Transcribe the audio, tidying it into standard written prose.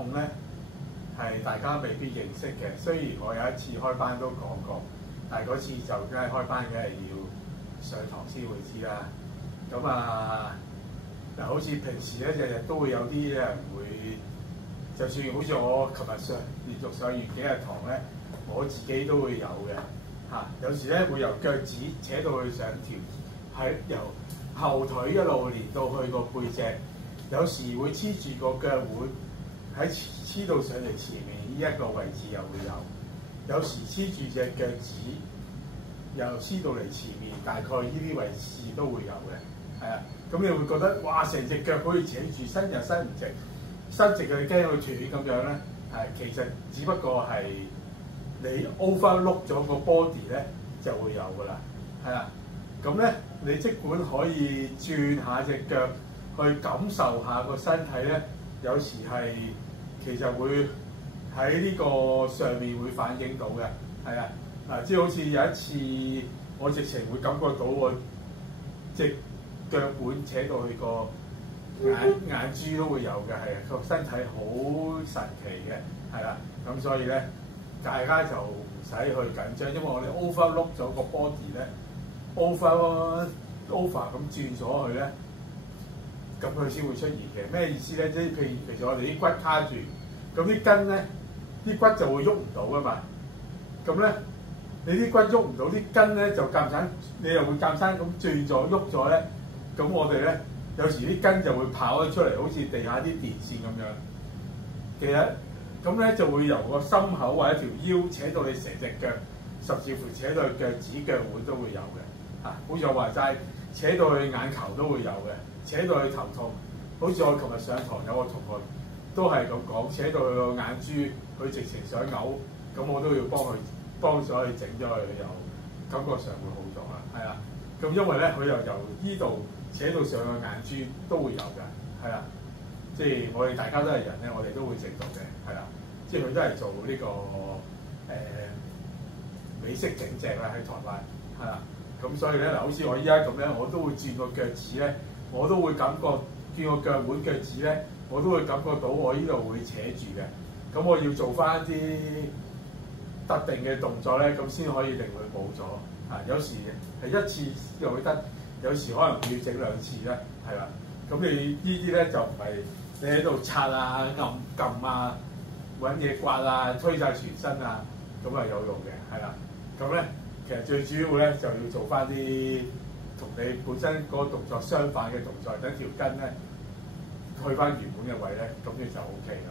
痛咧係大家未必認識嘅。雖然我有一次開班都講過，但係嗰次就梗係開班梗係要上堂先會知啦。咁嗱，好似平時咧日日都會有啲人會，就算好似我琴日連續上完幾日堂咧，我自己都會有嘅嚇。有時咧會由腳趾扯到去上條，係由後腿一路連到去個背脊，有時會黐住個腳腕，喺黐到上嚟前面呢一個位置又會有時黐住隻腳趾，又黐到嚟前面，大概呢啲位置都會有嘅，係啊。咁你會覺得哇，成隻腳好似扯住，伸又伸唔直，伸直佢驚佢斷咁樣咧，係其實只不過係你 overload 咗個 body 咧就會有㗎啦，係啦。咁咧你即管可以轉下隻腳去感受下個身體咧，有時係其實會喺呢個上面會反映到嘅，係啊。嗱，即係好似有一次我直情會感覺到我隻腳腕扯到去個眼珠都會有嘅，係啊，個身體好神奇嘅，係啦。咁所以咧，大家就唔使去緊張，因為我哋 overload 咗個 body 咧 over 咁轉咗去咧，咁佢先會出現嘅。咩意思咧？即係譬如其實我哋啲骨卡住，咁啲筋咧，啲骨就會喐唔到噶嘛。咁咧，你啲骨喐唔到，啲筋咧就夾硬，你又會夾硬咁轉咗喐咗咧。咁我哋咧有時啲筋就會跑咗出嚟，好似地下啲電線咁樣。其實咁咧就會由個心口或者條腰扯到你成隻腳，甚至乎扯到去腳趾、腳腕都會有嘅。好似我話齋，扯到去眼球都會有嘅，扯到去頭痛。好似我琴日上堂有個同學都係咁講，扯到佢個眼珠，佢直情想嘔，咁我都要幫咗去整咗佢，又感覺上會好咗啦。係啦，咁因為咧佢又由呢度扯到上個眼珠都會有㗎，係啦。即係我哋大家都係人咧，我哋都會整到嘅，係啦。即係佢都係做呢個美式整脊啦，喺台灣，係啦。咁所以咧嗱，好似我依家咁樣，我都會轉個腳趾咧，我都會感覺轉個腳腕腳趾咧，我都會感覺到我呢度會扯住嘅。咁我要做翻啲特定嘅動作咧，咁先可以令佢冇咗。有時係一次又會得，有時可能要整2次咧，係啦。咁你呢啲咧就唔係你喺度擦啊、撳啊、揾嘢刮啊、推晒全身啊，咁係有用嘅，係啦。咁咧其實最主要咧就要做翻啲同你本身嗰個動作相反嘅動作，等條筋咧去翻原本嘅位咧，咁你就 OK 啦。